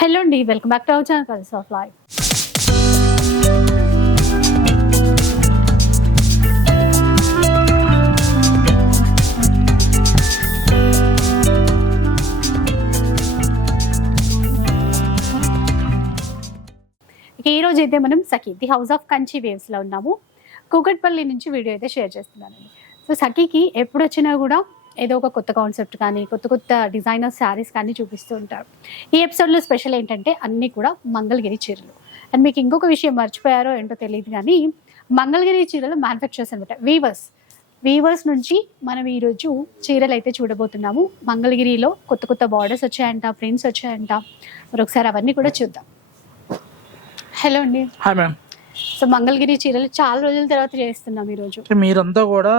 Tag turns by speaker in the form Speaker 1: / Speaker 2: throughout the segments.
Speaker 1: Hello అండి welcome back to our channel కలిసి of life. ఇక ఈ రోజు అయితే మనం Sakhi the house of Kanchi వేవ్స్లో ఉన్నాము. కూకట్పల్లి నుంచి వీడియో అయితే షేర్ చేస్తున్నానండి. సో సఖీకి ఎప్పుడు వచ్చినా కూడా ఏదో ఒక కొత్త కాన్సెప్ట్ కానీ కొత్త కొత్త డిజైనర్ శారీస్ కానీ చూపిస్తూ ఉంటారు. ఈ ఎపిసోడ్లో స్పెషల్ ఏంటంటే అన్నీ కూడా మంగళగిరి చీరలు. అండ్ మీకు ఇంకొక విషయం మర్చిపోయారో ఏంటో తెలియదు కానీ మంగళగిరి చీరలు మ్యానుఫ్యాక్చర్స్ అనమాట వీవర్స్ వీవర్స్ నుంచి మనం ఈరోజు చీరలు అయితే చూడబోతున్నాము. మంగళగిరిలో కొత్త కొత్త బార్డర్స్ వచ్చాయంట ప్రింట్స్ వచ్చాయంట. మరొకసారి అవన్నీ కూడా చూద్దాం. హలో అండి.
Speaker 2: హాయ్ మ్యామ్
Speaker 1: సో మంగళగిరి చీరలు చాలా రోజుల తర్వాత చేస్తున్నాం ఈరోజు
Speaker 2: మీరంతా కూడా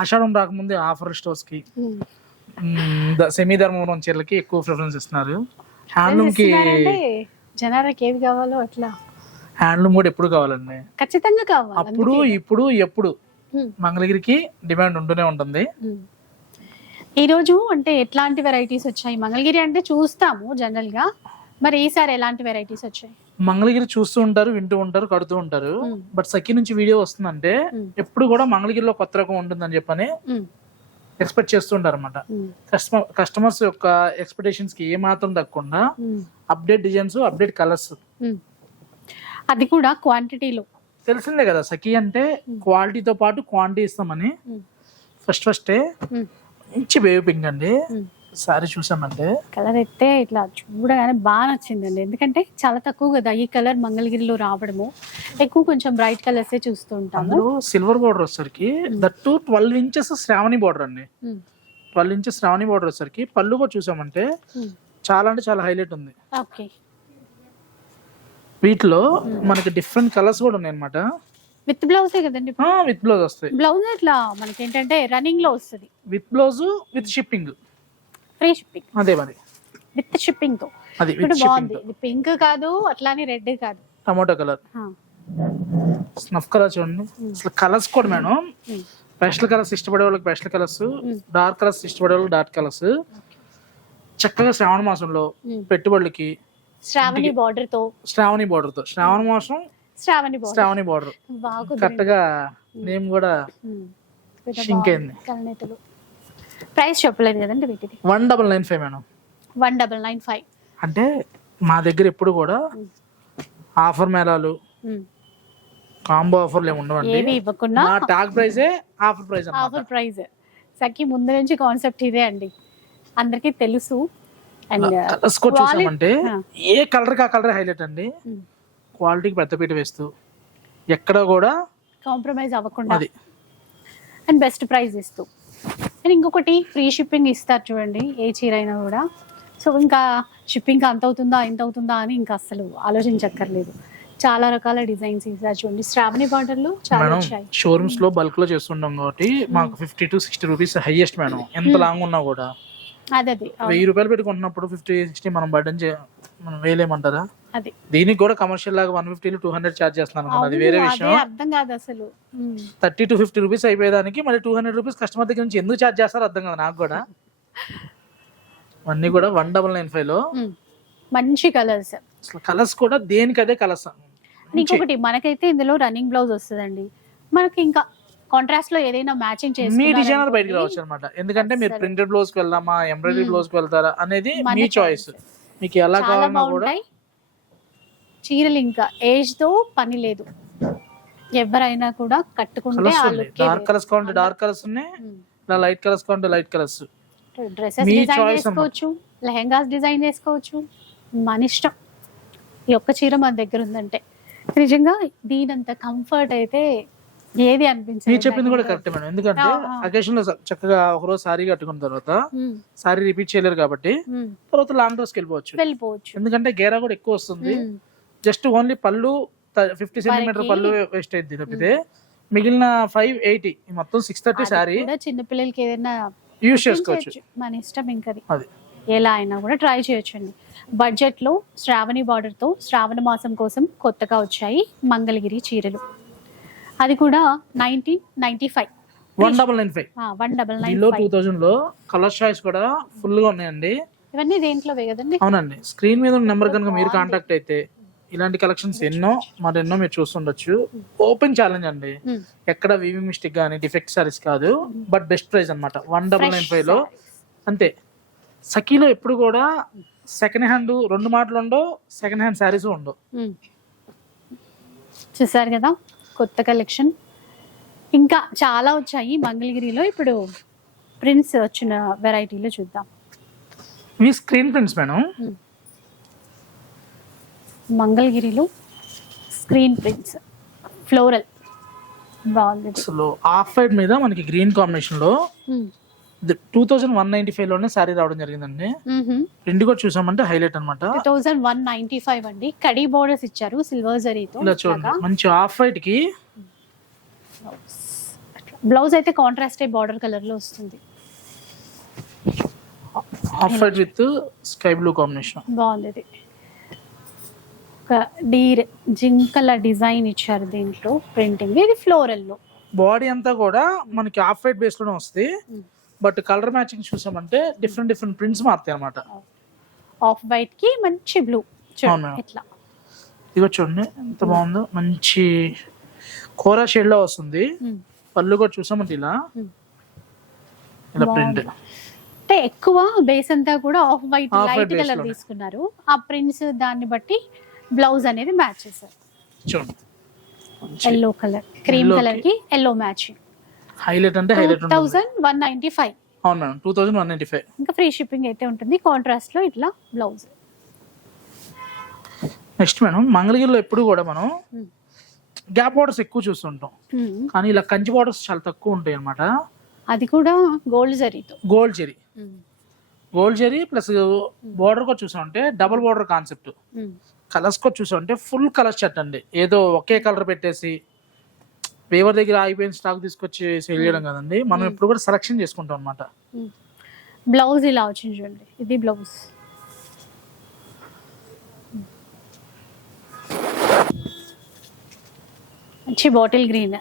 Speaker 2: ఆషాఢం రాకముందే ఆఫర్ స్టోర్స్కి సెమీ ధర్మవరం చీరలకి ఎక్కువ ప్రిఫరెన్స్ ఇస్తున్నారు. హ్యాండ్లూమ్కి
Speaker 1: ఇస్తున్నారంటే జనాలకి ఏవి కావాలో అట్లా.
Speaker 2: హ్యాండ్లూమ్ కూడా ఎప్పుడు కావాలండి.
Speaker 1: ఖచ్చితంగా కావాలి
Speaker 2: అప్పుడు ఇప్పుడు ఎప్పుడు. మంగళగిరికి డిమాండ్ ఉంటూనే ఉంటుంది.
Speaker 1: ఉమ్. ఈరోజు అంటే ఎట్లాంటి వెరైటీస్ వచ్చాయి? మంగళగిరి అంటే చూస్తాము జనరల్గా మరి ఈసారి ఎలాంటి వెరైటీస్ వచ్చాయి?
Speaker 2: మంగళగిరి చూస్తూ ఉంటారు వింటూ ఉంటారు కడుతూ ఉంటారు. బట్ సఖి నుంచి వీడియో వస్తుందంటే. ఎప్పుడు కూడా మంగళగిరిలో కొత్త రకం ఉంటుందని చెప్పని ఎక్స్పెక్ట్ చేస్తుంటారు అనమాట కస్టమర్ కస్టమర్స్ యొక్క ఎక్స్పెక్టేషన్స్కి ఏ మాత్రం తగ్గకుండా అప్డేట్ డిజైన్స్ అప్డేట్ కలర్స్.
Speaker 1: అది కూడా క్వాంటిటీలో.
Speaker 2: తెలిసిందే కదా సఖి అంటే క్వాలిటీతో పాటు క్వాంటిటీ ఇస్తామని. ఫస్ట్ ఫస్టే మంచి వేవ్ పింక్ అండి. సారీ చూసామంటే
Speaker 1: కలర్ అయితే ఇట్లా చూడగానే బాగా నచ్చిందండి. ఎందుకంటే చాలా తక్కువ కదా ఈ కలర్ మంగళగిరిలో రావడము. ఎక్కువ కొంచెం బ్రైట్ కలర్స్ చూస్తూ ఉంటాము.
Speaker 2: సిల్వర్ బార్డర్ వచ్చేసరికి that twelve inches Shravani border అండి. ట్వెల్వ్ ఇంచెస్ శ్రావణి బార్డర్ వచ్చేసరికి పళ్ళు కూడా చూసామంటే
Speaker 1: ఉమ్.
Speaker 2: చాలా అంటే చాలా హైలైట్ ఉంది.
Speaker 1: ఓకే
Speaker 2: వీటిలో మనకి డిఫరెంట్ కలర్స్ కూడా ఉన్నాయి అనమాట
Speaker 1: విత్ బ్లౌజే కదండి
Speaker 2: విత్ బ్లౌజ్ వస్తాయి.
Speaker 1: బ్లౌజ్ ఇట్లా మనకి ఏంటంటే రన్నింగ్లో వస్తుంది.
Speaker 2: With blouse with shipping
Speaker 1: free shipping
Speaker 2: అదే మరి.
Speaker 1: విత్ షిప్పింగ్తో.
Speaker 2: అది
Speaker 1: ఇప్పుడు బాగుంది. ఇది పింక్ కాదు అట్లానే రెడ్ కాదు.
Speaker 2: టమాటో కలర్ స్నఫ్ కలర్ చూడండి. అసలు కలర్స్ కూడా మేడం. పేస్టల్ కలర్స్ ఇష్టపడే వాళ్ళకి పేస్టల్ కలర్స్ డార్క్ కలర్స్ ఇష్టపడే వాళ్ళకి డార్క్ కలర్స్ చక్కగా శ్రావణ మాసంలో
Speaker 1: ఉమ్.
Speaker 2: పెట్టుబడులకి
Speaker 1: శ్రావణి బార్డర్తో.
Speaker 2: శ్రావణి border తో. శ్రావణ మాసం
Speaker 1: శ్రావణి బార్డర్
Speaker 2: శ్రావణి బార్డర్ కరెక్ట్గా నేమ్ కూడా షింక్ అయింది.
Speaker 1: ప్రైస్ చెప్పలేదు కదండి వీటిది
Speaker 2: one double nine five madam.
Speaker 1: One double nine five.
Speaker 2: అంటే మా దగ్గర ఎప్పుడు కూడా ఆఫర్ మేళాలు కాంబో ఆఫర్లు ఏమి ఉండవండి.
Speaker 1: ఏవి ఇవ్వకుండా
Speaker 2: మా టాక్ ప్రైజే offer price
Speaker 1: offer price. Sakhi ముందు నుంచి కాన్సెప్ట్ ఇదే అండి. అందరికీ తెలుసు. అండ్
Speaker 2: కలర్స్ కూడా చూసామంటే. ఏ కలర్ కా కలర్ హైలైట్ అండి. క్వాలిటీకి పెద్దపీట వేస్తూ ఎక్కడ కూడా
Speaker 1: కాంప్రమైజ్ అవ్వకుండా
Speaker 2: అది.
Speaker 1: అండ్ బెస్ట్ ప్రైస్ ఇస్తూ. అండ్ ఇంకొకటి ఫ్రీ షిప్పింగ్ ఇస్తారు చూడండి ఏ చీర అయినా కూడా. సో ఇంకా షిప్పింగ్ అంత అవుతుందా ఇంత అవుతుందా అని ఇంకా అసలు ఆలోచించక్కర్లేదు. చాలా రకాల డిజైన్స్ ఇస్తారు చూడండి. శ్రావణి బార్డర్లు చాలా వచ్చాయి.
Speaker 2: షోరూమ్స్లో బల్క్లో చేస్తుంటాం కాబట్టి మాకు fifty to sixty rupees highest madam. ఎంత లాంగ్ ఉన్నా కూడా.
Speaker 1: అదే అది
Speaker 2: వెయ్యి రూపాయలు పెట్టుకుంటున్నప్పుడు ఫిఫ్టీ సిక్స్టీ మనం బర్డన్ మనం వేయలేమంటారా?
Speaker 1: అది.
Speaker 2: దీనికి కూడా కమర్షియల్ లాగా one fifty two hundred charge చేస్తున్నాను. అది వేరే విషయం.
Speaker 1: అర్థం కాదు అసలు.
Speaker 2: థర్టీ టు ఫిఫ్టీ రూపీస్ అయిపోయేదానికి మళ్ళీ టూ హండ్రెడ్ రూపీస్ కస్టమర్ దగ్గర నుంచి ఎందుకు చార్జ్ చేస్తారో అర్థం కదా నాకు కూడా. అన్ని కూడా వన్ డబల్ నైన్
Speaker 1: ఫైవ్లో. మంచి కలర్స్
Speaker 2: కలర్స్ కూడా దేనికి అదే కలర్స్
Speaker 1: ఇంకొకటి మనకైతే ఇందులో రన్నింగ్ బ్లౌజ్ వస్తుందండి. మనకి ఇంకా కాంట్రాస్ట్లో ఏదైనా మ్యాచింగ్
Speaker 2: మీ డిజైనర్ బయటకు రావచ్చు అనమాట ఎందుకంటే మీరు ప్రింటెడ్ బ్లౌజ్కి వెళ్దామా ఎంబ్రాయిడరీ బ్లౌజ్కి వెళ్తారా అనేది మీ చాయిస్ మీకు ఎలా
Speaker 1: చాలా
Speaker 2: కావాలన్నా కూడా.
Speaker 1: బాగుంటాయి. చీరలు ఇంకా ఏజ్తో పని లేదు. ఎవరైనా కూడా కట్టుకుంటే
Speaker 2: కలర్స్
Speaker 1: ఆ
Speaker 2: ఉన్నాయి డార్క్ కలర్స్ కావాలంటే డార్క్ కలర్స్ ఉన్నాయి. ఇలా లైట్ కలర్స్ కావాలంటే లైట్ కలర్స్
Speaker 1: డ్రెస్సెస్
Speaker 2: మీ
Speaker 1: డిజైన్
Speaker 2: choice
Speaker 1: చేసుకోవచ్చు లెహెంగాస్ డిజైన్ చేసుకోవచ్చు. మన ఇష్టం. ఈ ఒక్క చీర మన దగ్గర ఉందంటే. నిజంగా దీనంత కంఫర్ట్ అయితే ఏది అనిపించదు
Speaker 2: మీరు చెప్పింది కూడా కరెక్ట్ మేడం. ఎందుకంటే. అకేషన్లో చక్కగా ఒకరోజు సారీ కట్టుకున్న తర్వాత సారీ రిపీట్ చేయలేరు కాబట్టి తర్వాత లాంగ్ డ్రెస్ వెళ్ళిపోవచ్చు.
Speaker 1: వెళ్ళిపోవచ్చు.
Speaker 2: ఎందుకంటే గేరా కూడా ఎక్కువ వస్తుంది. జస్ట్ ఓన్లీ పళ్ళు ఫిఫ్టీ సెంటీమీటర్ పళ్ళు వేస్ట్ అయింది తప్పితే. మిగిలిన ఫైవ్ ఎయిటీ మొత్తం సిక్స్ థర్టీ సారీ
Speaker 1: చిన్న పిల్లలకి ఏదైనా
Speaker 2: యూజ్ చేసుకోవచ్చు.
Speaker 1: మన ఇష్టం ఇంకది
Speaker 2: అది.
Speaker 1: ఎలా అయినా కూడా ట్రై చేయొచ్చండి. బడ్జెట్లో శ్రావణి బార్డర్తో శ్రావణ మాసం కోసం కొత్తగా వచ్చాయి మంగళగిరి చీరలు. అది కూడా nineteen ninety five
Speaker 2: one double nine five
Speaker 1: one double nine
Speaker 2: దీనిలో టూ థౌజండ్లో కలర్ చాయిస్ కూడా ఫుల్గా ఉన్నాయండి.
Speaker 1: ఇవన్నీ దేంట్లో కదండి
Speaker 2: అవునండి. స్క్రీన్ మీద ఉన్న నెంబర్ కనుక మీరు కాంటాక్ట్ అయితే ఇలాంటి కలెక్షన్స్ ఎన్నో మరెన్నో మీరు చూస్తుండొచ్చు. ఓపెన్ ఛాలెంజ్ అండి.
Speaker 1: Hmm.
Speaker 2: ఎక్కడ వీవింగ్ మిస్టేక్ కానీ డిఫెక్ట్ సారీస్ కాదు. బట్ బెస్ట్ ప్రైస్ అన్నమాట. వన్ డబల్ నైన్ ఫైవ్లో. అంతే. సఖీలో ఎప్పుడు కూడా సెకండ్ హ్యాండ్ రెండు మాటలు ఉండవు సెకండ్ హ్యాండ్ శారీస్ ఉండవు.
Speaker 1: చూసారు కదా? కొత్త కలెక్షన్ ఇంకా చాలా వచ్చాయి మంగళగిరిలో. ఇప్పుడు ప్రింట్స్ వచ్చిన వెరైటీలో చూద్దాం.
Speaker 2: ఇవి స్క్రీన్ ప్రింట్స్ మేడం?
Speaker 1: మంగళగిరిలో స్క్రీన్ ప్రింట్స్ ఫ్లోరల్ బాగుంది.
Speaker 2: అసలు ఆఫ్ వైట్ మీద మనకి గ్రీన్
Speaker 1: కాంబినేషన్లో.
Speaker 2: టూ థౌజండ్ వన్ నైన్టీ ఫైవ్లోనే శారీ రావడం జరిగిందండి. ప్రింట్ కూడా చూసామంటే హైలైట్ అన్నమాట.
Speaker 1: Two thousand one ninety five అండి. కడీ బోర్డర్స్ ఇచ్చారు సిల్వర్ జరీతో
Speaker 2: ఇలా చూడండి. మంచి ఆఫ్ వైట్కి
Speaker 1: బ్లౌజ్ అయితే కాంట్రాస్ట్ బార్డర్ కలర్లో వస్తుంది.
Speaker 2: Off white with sky blue combination
Speaker 1: బాగుంది ఇది. ఒక డీర్ జింకల డిజైన్ ఇచ్చారు దీంట్లో ప్రింటింగ్ ఇది ఫ్లోరల్లో.
Speaker 2: బాడీ అంతా కూడా మనకి ఆఫ్ వైట్ బేస్లోనే వస్తుంది. బట్ కలర్ మ్యాచింగ్ చూసామంటే డిఫరెంట్ డిఫరెంట్ ప్రింట్స్ మారుతాయి అనమాట
Speaker 1: ఆఫ్ వైట్కి మంచి బ్లూ. ఇట్లా.
Speaker 2: ఇదిగో చూడండి ఎంత బాగుందో. మంచి కోరా షేడ్లో వస్తుంది.
Speaker 1: ఉమ్.
Speaker 2: పళ్ళు కూడా చూసామంటే ఇలా.
Speaker 1: Mm.
Speaker 2: ఇలా ప్రింట్
Speaker 1: అంటే ఎక్కువ బేస్ అంతా కూడా ఆఫ్ వైట్ లైట్ కలర్. తీసుకున్నారు. ఆ ప్రింట్స్ దాన్ని బట్టి బ్లౌజ్ అనేది మ్యాచ్ చేశారు
Speaker 2: చూడండి
Speaker 1: ఎల్లో కలర్ క్రీమ్ కలర్కి. ఎల్లో మ్యాచింగ్
Speaker 2: హైలైట్ అంటే
Speaker 1: టూ
Speaker 2: హైలైట్ ఉంటుంది
Speaker 1: థౌజండ్ వన్ నైన్టీ ఫైవ్.
Speaker 2: అవును? Madam two thousand one ninety five.
Speaker 1: ఇంకా ఫ్రీ షిప్పింగ్ అయితే ఉంటుంది. కాంట్రాస్ట్లో ఇట్లా బ్లౌజ్.
Speaker 2: నెక్స్ట్ మేడం మంగళగిరిలో ఎప్పుడు కూడా మనం. గ్యాప్ బార్డర్స్ ఎక్కువ చూస్తుంటాం. కానీ ఇలా కంచి బార్డర్స్ చాలా తక్కువ ఉంటాయి అనమాట
Speaker 1: అది కూడా గోల్డ్ జరీతో.
Speaker 2: Gold zari. Gold zari plus border కూడా చూసామంటే డబుల్ బార్డర్ కాన్సెప్ట్ కలర్స్ కూడా చూసామంటే ఫుల్ కలర్స్ షర్ట్ అండి. ఏదో ఒకే కలర్ పెట్టేసి వేవర్ దగ్గర ఆగిపోయిన స్టాక్ తీసుకొచ్చి సేల్ చేయడం కదండి. మనం ఇప్పుడు కూడా సెలెక్షన్ చేసుకుంటాం అనమాట
Speaker 1: బ్లౌజ్ ఇలా వచ్చింది చూడండి. ఇది బ్లౌజ్. మంచి బాటిల్ గ్రీన్.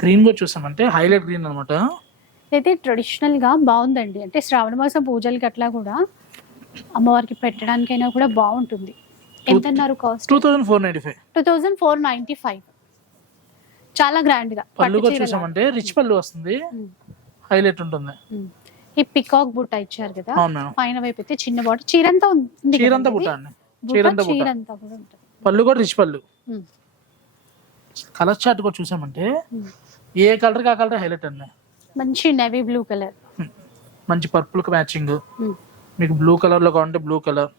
Speaker 2: గ్రీన్ కూడా చూసామంటే హైలైట్ గ్రీన్ అనమాట
Speaker 1: అయితే ట్రెడిషనల్గా బాగుందండి. అంటే శ్రావణ మాసం పూజలకి అట్లా కూడా అమ్మవారికి పెట్టడానికైనా కూడా బాగుంటుంది. ఎంత అన్నారు cost
Speaker 2: two thousand four ninety five
Speaker 1: two thousand four ninety five చాలా గ్రాండ్గా.
Speaker 2: పళ్ళు కూడా. చూసామంటే రిచ్ పళ్ళు వస్తుంది. హైలైట్ ఉంటుంది.
Speaker 1: ఈ పికాక్ బుట్ట ఇచ్చారు కదా. పైన వైపు అయితే చిన్న బాటిల్ చీరంతా ఉంది
Speaker 2: చీరంతా బుట్ట? అండి. చీరంతా బుట్ట.
Speaker 1: చీరంతా కూడా ఉంటుంది.
Speaker 2: పళ్ళు కూడా రిచ్ పళ్ళు. కలర్ చార్ట్ కూడా చూసామంటే. ఏ కలర్ కా కలర్ హైలైట్ అండి.
Speaker 1: మంచి నెవీ బ్లూ కలర్
Speaker 2: మంచి పర్పుల్ మ్యాచింగ్ మీకు బ్లూ కలర్లో కావాలంటే బ్లూ కలర్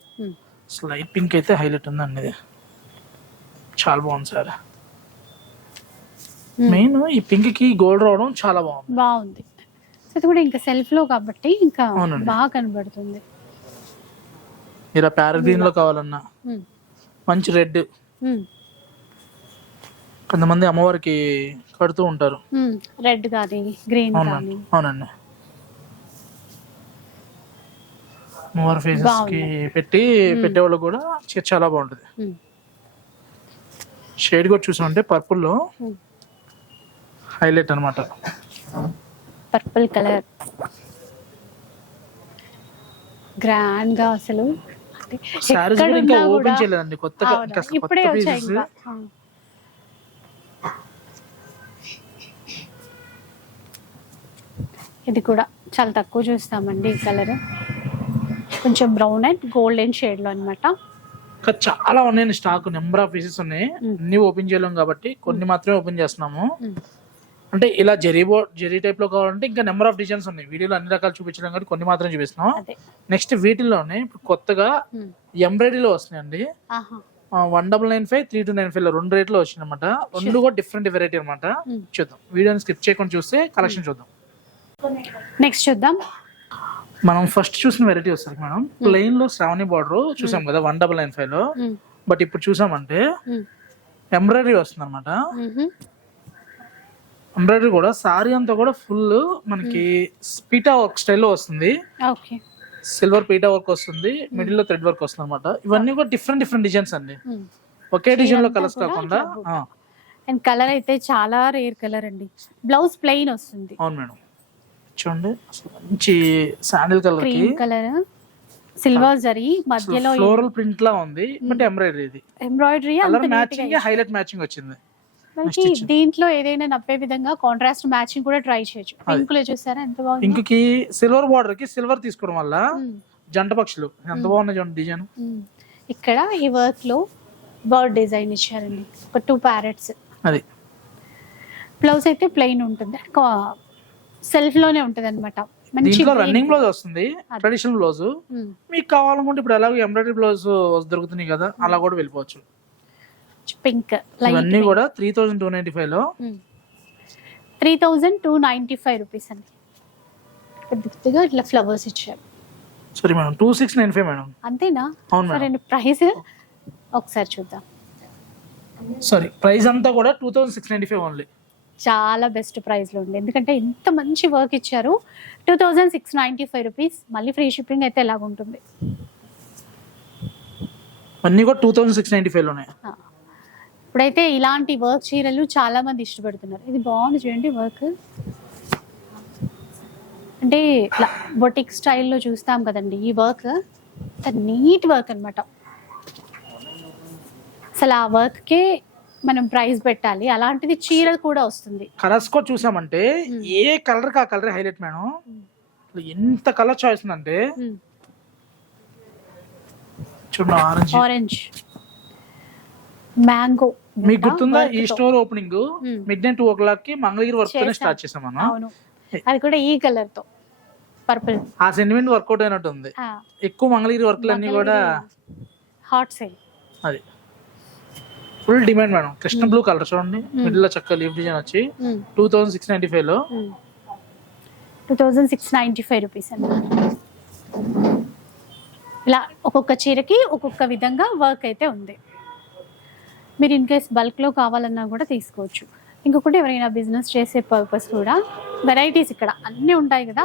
Speaker 2: లైట్ పింక్ అయితే హైలైట్ ఉందండి. ఇది చాలా బాగుంది సార్. మెయిన్ ఈ పింక్కి గోల్డ్ రావడం చాలా బాగుంది.
Speaker 1: బాగుంది. ఇది కూడా ఇంకా సెల్ఫ్లో కాబట్టి ఇంకా. బాగా కనబడుతుంది.
Speaker 2: ఇలా ప్యారెట్ గ్రీన్లో కావాలన్నా.
Speaker 1: ఉమ్,
Speaker 2: మంచి రెడ్
Speaker 1: ఉమ్,
Speaker 2: కొంతమంది అమ్మవారికి కడుతూ ఉంటారు.
Speaker 1: రెడ్ కానీ గ్రీన్ కానీ
Speaker 2: అవునండి. అమ్మవారి ఫేసెస్కి పెట్టి పెట్టేవాళ్ళు కూడా చాలా బాగుంటుంది. షేడ్ కూడా చూసామంటే
Speaker 1: పర్పుల్లో.
Speaker 2: హైలైట్ అనమాట
Speaker 1: పర్పుల్ కలర్ గ్రాండ్గా అసలు.
Speaker 2: కూడా ఇంకా ఓపెన్ చేయలేదండి. కొత్తగా? ఇంకా
Speaker 1: ఇప్పుడే వచ్చాయి ఇంకా. ఇది కూడా చాలా తక్కువ చూస్తామండి ఈ కలర్ కొంచెం బ్రౌన్ అండ్ గోల్డెన్ షేడ్లో అనమాట
Speaker 2: చాలా ఉన్నాయండి స్టాక్ నెంబర్ ఆఫ్ పీసెస్ ఉన్నాయి. అన్ని ఓపెన్ చేయలేం కాబట్టి కొన్ని మాత్రమే ఓపెన్ చేస్తున్నాము. అంటే ఇలా జెరీ బో జెరీ టైప్లో కావాలంటే ఇంకా నెంబర్ ఆఫ్ డిజైన్స్ ఉన్నాయి. వీడియోలో అన్ని రకాలు చూపించడం కాబట్టి కొన్ని మాత్రం చూపిస్తున్నాం. నెక్స్ట్ వీటిల్లోనే ఇప్పుడు కొత్తగా. ఎంబ్రాయిడరీలో వస్తున్నాయండి. One double nine five three two nine ఫైవ్లో రెండు రేట్లో వచ్చినాయి అనమాట రెండు కూడా డిఫరెంట్ వెరైటీ అనమాట. చూద్దాం. వీడియోని స్కిప్ చేయకుండా చూస్తే కలెక్షన్ చూద్దాం.
Speaker 1: నెక్స్ట్ చూద్దాం.
Speaker 2: మనం ఫస్ట్ చూసిన వెరైటీ వస్తుంది మేడం ప్లెయిన్లో శ్రావణి బార్డర్ చూసాం కదా వన్ డబల్ నైన్
Speaker 1: ఫైవ్లో.
Speaker 2: బట్ ఇప్పుడు చూసామంటే ఎంబ్రాయిడరీ వస్తుంది అనమాట. ఎంబ్రాయిడరీ కూడా సారీ అంతా కూడా ఫుల్ మనకి పీటా వర్క్ స్టైల్లో వస్తుంది.
Speaker 1: ఓకే.
Speaker 2: సిల్వర్ పీటా వర్క్ వస్తుంది మిడిల్లో థ్రెడ్ వర్క్ వస్తుంది అనమాట ఇవన్నీ కూడా డిఫరెంట్ డిఫరెంట్ డిజైన్స్ అండి.
Speaker 1: ఉమ్.
Speaker 2: ఒకే
Speaker 1: డిజైన్లో
Speaker 2: కలర్స్
Speaker 1: కూడా
Speaker 2: కాకుండా
Speaker 1: అండ్ కలర్ అయితే చాలా రేర్ కలర్ అండి. బ్లౌజ్ ప్లెయిన్ వస్తుంది.
Speaker 2: అవును మేడం. చూడండి మంచి శాండిల్ కలర్కి.
Speaker 1: క్రీమ్ కలర్ సిల్వర్ జరీ మధ్యలో
Speaker 2: ఫ్లోరల్ ప్రింట్ లా ఉంది బట్ ఎంబ్రాయిడరీ ఇది.
Speaker 1: Embroidery
Speaker 2: colour matching highlight matching వచ్చింది.
Speaker 1: మనకి దీంట్లో ఏదైనా నప్పే విధంగా కాంట్రాస్ట్ మ్యాచింగ్ కూడా ట్రై చేయొచ్చు. పింక్లో చూసారా? ఎంత బాగుంది.
Speaker 2: పింక్కి సిల్వర్ బార్డర్కి సిల్వర్ తీసుకోవడం వల్ల జంట పక్షులు. ఎంత బాగున్నాయి చూడండి డిజైన్.
Speaker 1: ఇక్కడ ఈ వర్క్లో బర్డ్ డిజైన్ ఇచ్చారండి. ఒక టూ ప్యారెట్స్
Speaker 2: అది.
Speaker 1: బ్లౌజ్ అయితే ప్లెయిన్ ఉంటుంది. సెల్ఫ్లోనే ఉంటది అనమాట
Speaker 2: దీంట్లో. రన్నింగ్ బ్లౌజ్ వస్తుంది. Traditional blouse. మీకు కావాలనుకుంటే ఇప్పుడు ఎలాగో ఎంబ్రాయిడరీ బ్లౌజ్ దొరుకుతున్నాయి కదా అలా కూడా వెళ్ళిపోవచ్చు.
Speaker 1: పింక్
Speaker 2: ఇవన్నీ కూడా త్రీ థౌసండ్ టూ నైన్టీ ఫైవ్లో
Speaker 1: three thousand two ninety five rupees అండి. పెద్దగా ఇట్లా ఫ్లవర్స్ ఇచ్చారు.
Speaker 2: Sorry madam two six nine five madam
Speaker 1: అంతేనా?
Speaker 2: అవును
Speaker 1: సరే ప్రైస్ ఒకసారి చూద్దాం.
Speaker 2: సారీ ప్రైస్ అంతా కూడా two thousand six ninety five only
Speaker 1: చాలా బెస్ట్ ప్రైస్లో ఉంది. ఎందుకంటే ఇంత మంచి వర్క్ ఇచ్చారు. Two thousand six ninety five rupees. మళ్ళీ ఫ్రీ షిప్పింగ్ అయితే ఎలాగుంటుంది?
Speaker 2: అన్నీ కూడా టూ థౌసండ్ సిక్స్ నైన్టీ ఫైవ్లోనే.
Speaker 1: ఆ. ఇప్పుడైతే ఇలాంటి వర్క్ చీరలు చాలా మంది ఇష్టపడుతున్నారు. ఇది బాగుంది చూడండి వర్క్ అంటే బొటిక్ స్టైల్లో చూస్తాం కదండి ఈ వర్క్ నీట్ వర్క్ అన్నమాట. అసలు ఆ వర్క్కే మనం ప్రైస్ పెట్టాలి. అలాంటిది చీర కూడా వస్తుంది.
Speaker 2: కలర్స్ కూడా చూసామంటే ఏ కలర్ కా కలర్ హైలైట్ మేడం ఎంత కలర్ చాయిస్ ఉందంటే చూడండి ఆరెంజ్
Speaker 1: ఆరెంజ్ మ్యాంగో
Speaker 2: మీకు గుర్తుందా? ఈ store opening. Midnight two ఓ క్లాక్కి మంగళగిరి వర్క్ తోనే. స్టార్ట్ చేసాం మనం
Speaker 1: అది కూడా ఈ కలర్తో. పర్పుల్
Speaker 2: ఆ సెంటిమెంట్ వర్కౌట్ అయినట్టు ఉంది. ఎక్కువ మంగళగిరి వర్క్లు అన్ని కూడా
Speaker 1: హాట్ సేల్
Speaker 2: అది. Full demand madam Krishna blue colour చూడండి. మిడిల్లో చక్క లీవ్ డిజైన్ వచ్చి టూ థౌసండ్ సిక్స్ నైన్టీ ఫైవ్లో.
Speaker 1: Two thousand six ninety five rupees అండి. ఇలా ఒక్కొక్క చీరకి ఒక్కొక్క విధంగా వర్క్ అయితే ఉంది. మీరు ఇన్ కేస్ బల్క్లో కావాలన్నా కూడా తీసుకోవచ్చు ఇంకొకటి ఎవరైనా బిజినెస్ చేసే పర్పస్ కూడా వెరైటీస్ ఇక్కడ అన్నీ ఉంటాయి కదా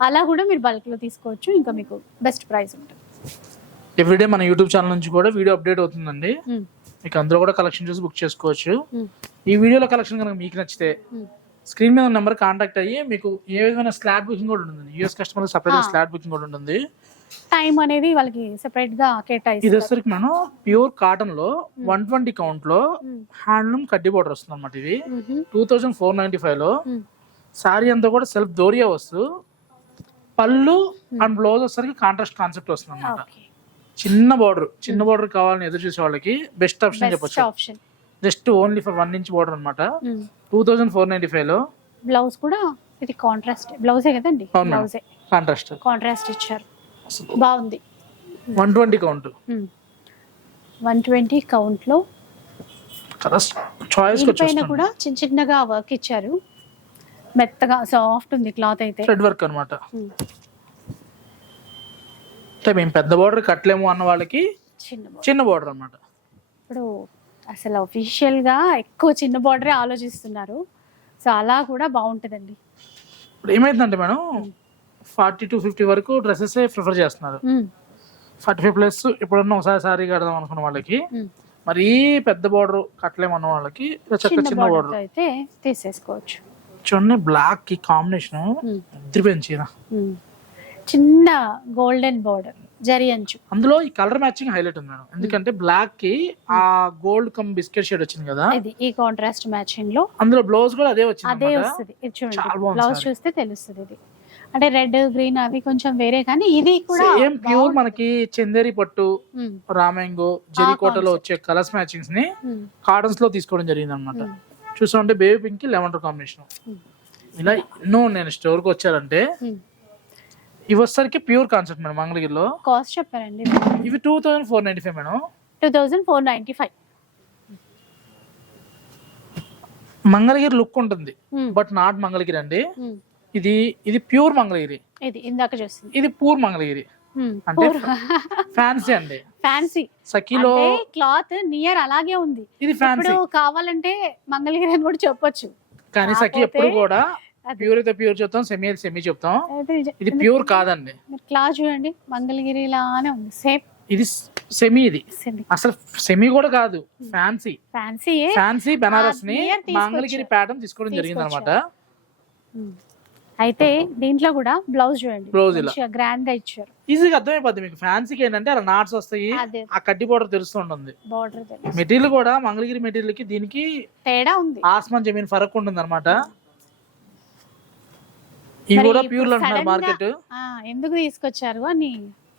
Speaker 1: అలా కూడా మీరు బల్క్లో తీసుకోవచ్చు ఇంకా మీకు బెస్ట్ ప్రైస్ ఉంటుంది
Speaker 2: ఎవ్రీడే మన యూట్యూబ్ ఛానల్ నుంచి కూడా వీడియో అప్డేట్ అవుతుందండి
Speaker 1: మ్మ్.
Speaker 2: మీకు అందులో కూడా కలెక్షన్ చూసి బుక్ చేసుకోవచ్చు
Speaker 1: మ్మ్.
Speaker 2: ఈ వీడియోలో కలెక్షన్ కనుక మీకు నచ్చితే. స్క్రీన్ మీద నెంబర్ కాంటాక్ట్ అయ్యి మీకు ఏ విధమైన స్లాట్ బుకింగ్ కూడా ఉంటుంది US customer separate. Slot booking కూడా ఉంటుంది
Speaker 1: టైం అనేది వాళ్ళకి సెపరేట్గా
Speaker 2: ఇది
Speaker 1: కేటాయిస్తారు
Speaker 2: వచ్చేసరికి మనం ప్యూర్ కాటన్లో వన్ ట్వంటీ
Speaker 1: కౌంట్లో.
Speaker 2: హ్యాండ్లూమ్ కడ్డీ బోర్డర్ వస్తుంది అనమాట ఇది. టూ థౌజండ్ ఫోర్ నైన్టీ ఫైవ్లో
Speaker 1: మ్మ్.
Speaker 2: శారీ అంతా కూడా సెల్ఫ్ దోరియా వస్తూ పళ్ళు అండ్ బ్లౌజ్ వచ్చేసరికి కాంట్రాస్ట్ కాన్సెప్ట్ వస్తుంది అనమాట చిన్న బార్డర్ చిన్న బార్డర్ కావాలని ఎదురు చూసే వాళ్ళకి బెస్ట్ ఆప్షన్ చెప్పొచ్చు. Just only for one inch border అనమాట టూ థౌజండ్ ఫోర్ నైన్టీ ఫైవ్లో
Speaker 1: బ్లౌజ్ కూడా ఇది కాంట్రాస్ట్ బ్లౌజే కదండి. బ్లౌజే
Speaker 2: కాంట్రాస్ట్
Speaker 1: కాంట్రాస్ట్ ఇచ్చారు. బాగుంది.
Speaker 2: One twenty count.
Speaker 1: One twenty కౌంట్లో
Speaker 2: colours choice
Speaker 1: దీనిపైన కూడా చిన్న చిన్నగా వర్క్ ఇచ్చారు. మెత్తగా సాఫ్ట్ ఉంది క్లాత్ అయితే.
Speaker 2: థ్రెడ్ వర్క్ అనమాట అంటే మేము పెద్ద బార్డర్ కట్టలేము అన్న వాళ్ళకి
Speaker 1: చిన్న.
Speaker 2: చిన్న బార్డర్ అనమాట
Speaker 1: ఇప్పుడు అసలు గా ఎక్కువ చిన్న బార్డరే ఆలోచిస్తున్నారు. సో అలా కూడా బాగుంటుందండి.
Speaker 2: ఇప్పుడు ఏమైందంటే మేడం ఫార్టీ టు ఫిఫ్టీ వరకు డ్రెస్సెస్ ప్రిఫర్ చేస్తున్నారు. ఫార్టీ ఫైవ్ ప్లస్ ఎప్పుడన్నా ఒకసారి సారీ కడదాం అనుకున్న వాళ్ళకి. మరీ పెద్ద బార్డర్ కట్టలేము అన్న వాళ్ళకి చక్క
Speaker 1: చిన్న బార్డర్ అయితే తీసేసుకోవచ్చు.
Speaker 2: చూడండి బ్లాక్కి కాంబినేషన్
Speaker 1: ఉమ్,
Speaker 2: ఇద్దరు చీర.
Speaker 1: ఉమ్. చిన్న గోల్డెన్ బార్డర్ జరి అంచు.
Speaker 2: అందులో ఈ కలర్ మ్యాచింగ్ హైలైట్ ఉంది మేడం. ఎందుకంటే బ్లాక్కి ఆ గోల్డ్ కమ్ బిస్కెట్ షేడ్ వచ్చింది కదా
Speaker 1: ఇది ఈ కాంట్రాస్ట్ మ్యాచింగ్లో
Speaker 2: అందులో బ్లౌజ్ కూడా అదే వచ్చింది
Speaker 1: అదే. వస్తుంది. చూడండి బ్లౌజ్. చూస్తే తెలుస్తుంది ఇది. అంటే రెడ్ గ్రీన్ అవి కొంచెం వేరే కానీ ఇది కూడా
Speaker 2: సేమ్ ప్యూర్ మనకి చందేరి పట్టు రామెంగో జరీకోటలో వచ్చే కలర్స్ మ్యాచింగ్స్ని కాటన్స్లో తీసుకోవడం జరిగింది అనమాట చూసామంటే బేబీ పింక్ లెవెండర్ కాంబినేషన్ ఇలా ఎన్నో నేను స్టోర్కి వచ్చారంటే. ఇవి వచ్చేసరికి ప్యూర్ కాన్సెప్ట్ మేడం మంగళగిరిలో.
Speaker 1: కాస్ట్ చెప్పారండి.
Speaker 2: ఇవి two thousand four ninety five madam.
Speaker 1: Two thousand four ninety five
Speaker 2: Mangalagiri look ఉంటుంది. బట్ నాట్ మంగళగిరి అండి. ఇది ఇది ప్యూర్ మంగళగిరి.
Speaker 1: ఇది ఇందాక చూస్తుంది
Speaker 2: ఇది పూర్ మంగళగిరి. అంటే ఫ్యాన్సీ అండి.
Speaker 1: ఫ్యాన్సీ.
Speaker 2: సఖీలో
Speaker 1: క్లాత్ నియర్ అలాగే ఉంది.
Speaker 2: ఇది ఫ్యాన్సీ.
Speaker 1: కావాలంటే మంగళగిరి అని కూడా చెప్పొచ్చు.
Speaker 2: కానీ సఖీ ఎప్పుడు కూడా ప్యూర్ అయితే ప్యూర్ చెప్తాం సెమీ అయితే సెమీ చెప్తాం. ఇది ప్యూర్ కాదండి.
Speaker 1: క్లాత్ చూడండి మంగళగిరి లానే ఉంది. సేమ్.
Speaker 2: ఇది సెమీ ఇది. అసలు సెమీ కూడా కాదు ఫ్యాన్సీ.
Speaker 1: ఫ్యాన్సీ
Speaker 2: ఫ్యాన్సీ
Speaker 1: బెనారస్ని.
Speaker 2: మంగళగిరి ప్యాటర్న్ తీసుకోవడం జరిగింది అనమాట
Speaker 1: అయితే దీంట్లో కూడా బ్లౌజ్ చూడండి.
Speaker 2: ఇలా.
Speaker 1: మంచిగా గ్రాండ్గా ఇచ్చారు.
Speaker 2: ఈజీగా అర్థమైపోద్ది మీకు. ఫ్యాన్సీకి ఏంటంటే అలా నాట్స్ వస్తాయి. ఆ కడ్డీ బోర్డర్ తెలుస్తూ ఉంటుంది.
Speaker 1: బార్డర్
Speaker 2: మెటీరియల్ కూడా మంగళగిరి మెటీరియల్కి దీనికి
Speaker 1: తేడా ఉంది.
Speaker 2: ఆస్మాన్ జమీన్ ఫరక్ ఉంటుంది అనమాట ఇవి కూడా ప్యూర్ అంటున్నారు మార్కెట్
Speaker 1: ఎందుకు తీసుకొచ్చారు అని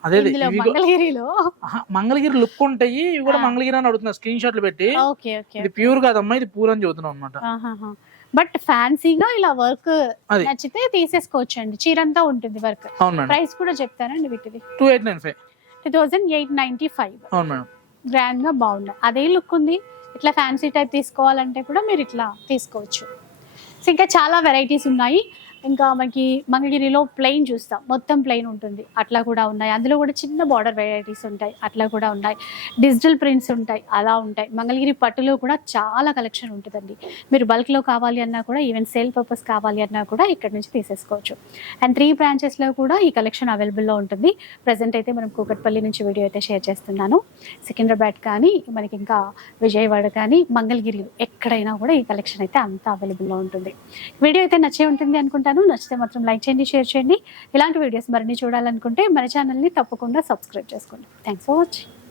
Speaker 2: అదే
Speaker 1: మంగళగిరిలో.
Speaker 2: మంగళగిరి లుక్ ఉంటాయి. ఇవి కూడా. మంగళగిరి అని అడుగుతున్నారు. స్క్రీన్ షాట్లు పెట్టి ఇది ప్యూర్ కాదమ్మా ఇది పూర్ అని చెబుతున్నాం అనమాట
Speaker 1: బట్ ఫ్యాన్సీగా ఇలా వర్క్. నచ్చితే తీసేసుకోవచ్చు అండి చీరంతా ఉంటుంది వర్క్. ప్రైస్ కూడా చెప్తారండి వీటిది.
Speaker 2: Two eight nine five
Speaker 1: two thousand eight ninety five
Speaker 2: అవును మేడం.
Speaker 1: గ్రాండ్గా బాగున్నాయి. అదే లుక్ ఉంది. ఇట్లా ఫ్యాన్సీ టైప్ తీసుకోవాలంటే కూడా మీరు ఇట్లా తీసుకోవచ్చు. సో ఇంకా చాలా వెరైటీస్ ఉన్నాయి. ఇంకా మనకి మంగళగిరిలో ప్లెయిన్ చూస్తాం. మొత్తం ప్లెయిన్ ఉంటుంది. అట్లా కూడా ఉన్నాయి. అందులో కూడా చిన్న బార్డర్ వెరైటీస్ ఉంటాయి. అట్లా కూడా ఉన్నాయి. డిజిటల్ ప్రింట్స్ ఉంటాయి. అలా ఉంటాయి. మంగళగిరి పట్టులో కూడా చాలా కలెక్షన్ ఉంటుందండి. మీరు బల్క్లో కావాలి అన్నా కూడా ఈవెన్ సేల్ పర్పస్ కావాలి అన్నా కూడా ఇక్కడ నుంచి తీసేసుకోవచ్చు. అండ్ త్రీ బ్రాంచెస్లో కూడా ఈ కలెక్షన్ అవైలబుల్లో ఉంటుంది. ప్రజెంట్ అయితే మనం కూకట్పల్లి నుంచి వీడియో అయితే షేర్ చేస్తున్నాను. సికింద్రాబాద్ కానీ మనకి ఇంకా విజయవాడ కానీ మంగళగిరి ఎక్కడైనా కూడా ఈ కలెక్షన్ అయితే అంతా అవైలబుల్లో ఉంటుంది. వీడియో అయితే నచ్చే ఉంటుంది అనుకుంటాను నచ్చితే మాత్రం లైక్ చేయండి షేర్ చేయండి. ఇలాంటి వీడియోస్ మరిన్ని చూడాలనుకుంటే మన ఛానల్ని తప్పకుండా సబ్స్క్రైబ్ చేసుకోండి. Thanks for watching